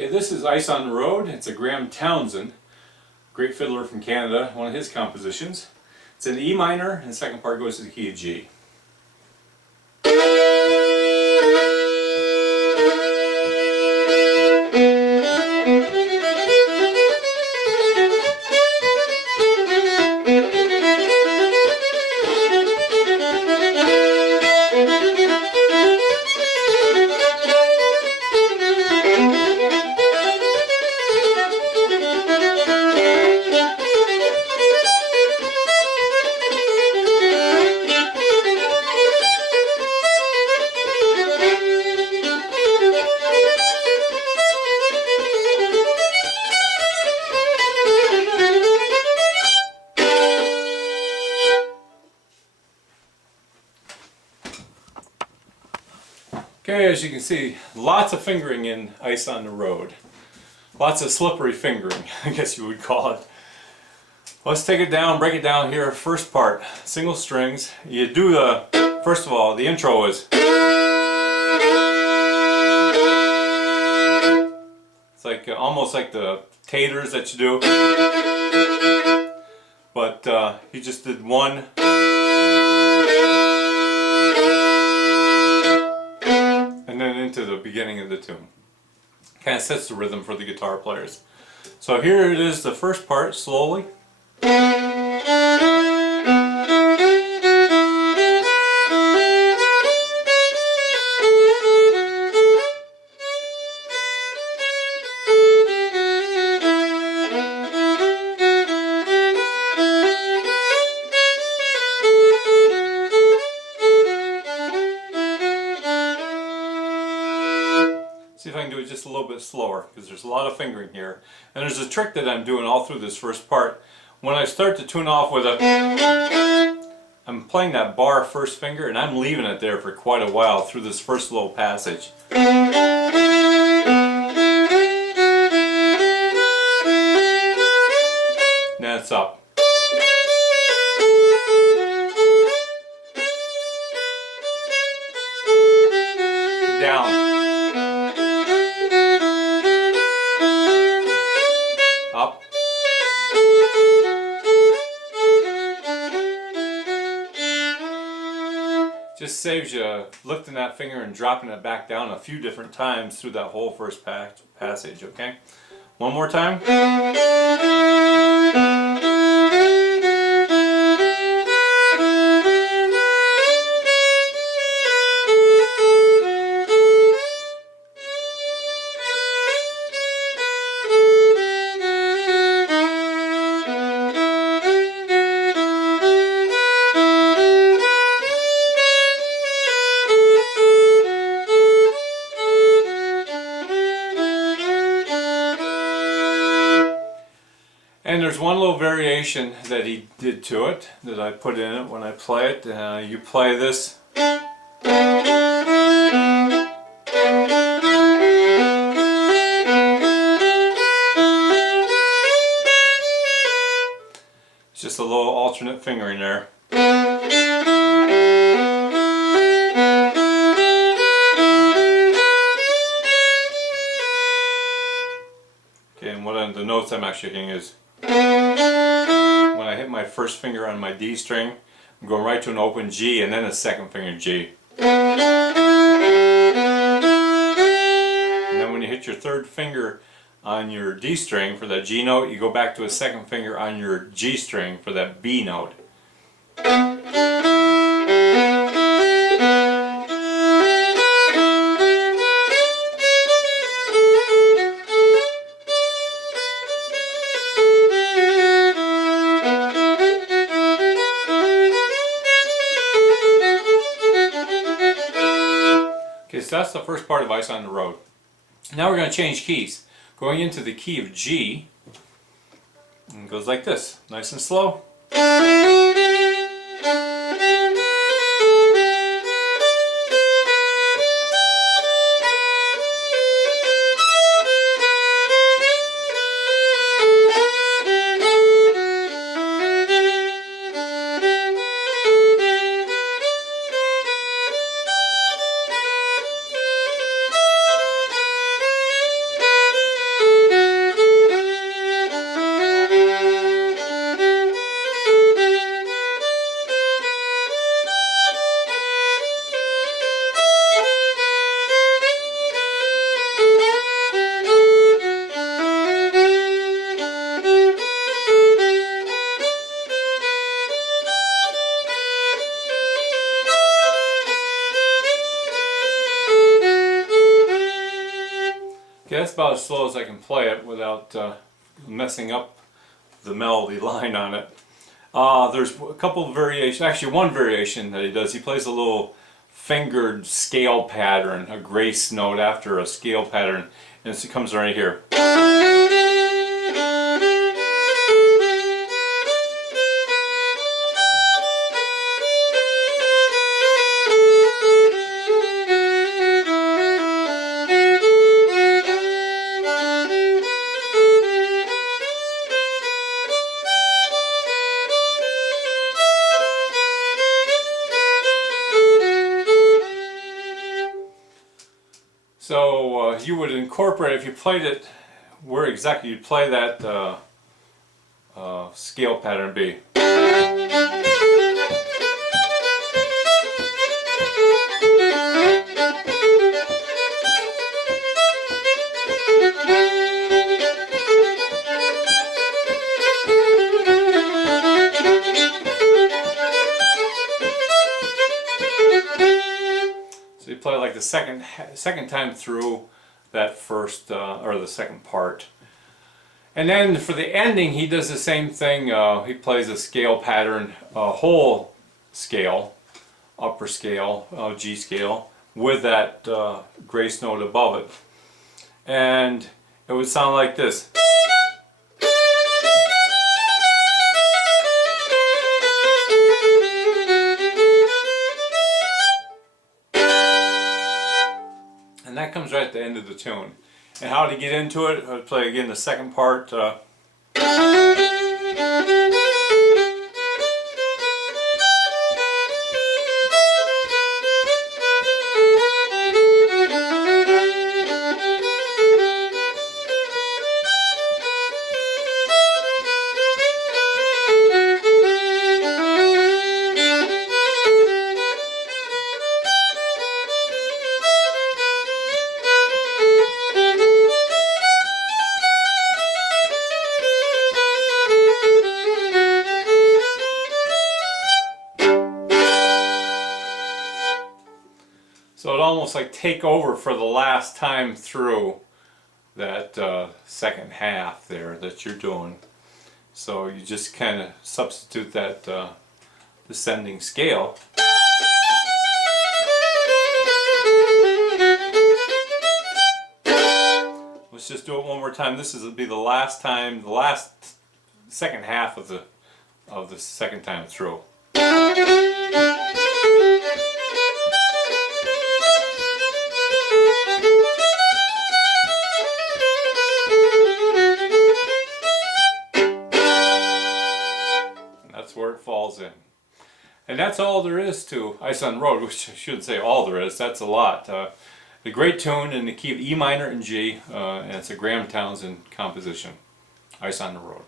Okay, this is Ice on the Road. It's a Graham Townsends, great fiddler from Canada, one of his compositions. It's in E minor, and the second part goes to the key of G. Okay, as you can see, lots of fingering in Ice on the Road. Lots of slippery fingering, I guess you would call it. Let's take it down, break it down here. First part, single strings. You do the, first of all, the intro is. It's like almost like the taters that you do. But he just did one. And then into the beginning of the tune. Kind of sets the rhythm for the guitar players. So here it is, the first part, slowly. See if I can do it just a little bit slower, because there's a lot of fingering here. And there's a trick that I'm doing all through this first part. When I start to tune off with a, I'm playing that bar first finger, and I'm leaving it there for quite a while through this first little passage. Then it's up. Down. Up. Just saves you lifting that finger and dropping it back down a few different times through that whole first passage, okay? One more time. And there's one little variation that he did to it, that I put in it when I play it. You play this. It's just a little alternate fingering there. Okay, and the notes I'm actually hitting is, when I hit my first finger on my D string, I'm going right to an open G and then a second finger G. And then when you hit your third finger on your D string for that G note, you go back to a second finger on your G string for that B note. Okay, so that's the first part of Ice on the Road. Now we're going to change keys. Going into the key of G, and it goes like this, nice and slow. Okay, that's about as slow as I can play it without messing up the melody line on it. There's a couple of variations, actually one variation that he does. He plays a little fingered scale pattern, a grace note after a scale pattern, and it comes right here. So you would incorporate, if you played it, where exactly you'd play that scale pattern be. So you play like the second time through that first or the second part, and then for the ending he does the same thing. He plays a scale pattern, a whole scale, upper scale, G scale, with that grace note above it, and it would sound like this. And that comes right at the end of the tune. And how to get into it, I'll play again the second part. So it almost like take over for the last time through that second half there that you're doing. So you just kind of substitute that descending scale. Let's just do it one more time. This will be the last time, the last second half of the second time through. That's where it falls in. And that's all there is to Ice on the Road, which I shouldn't say all there is, that's a lot. A great tune in the key of E minor and G, and it's a Graham Townsend composition, Ice on the Road.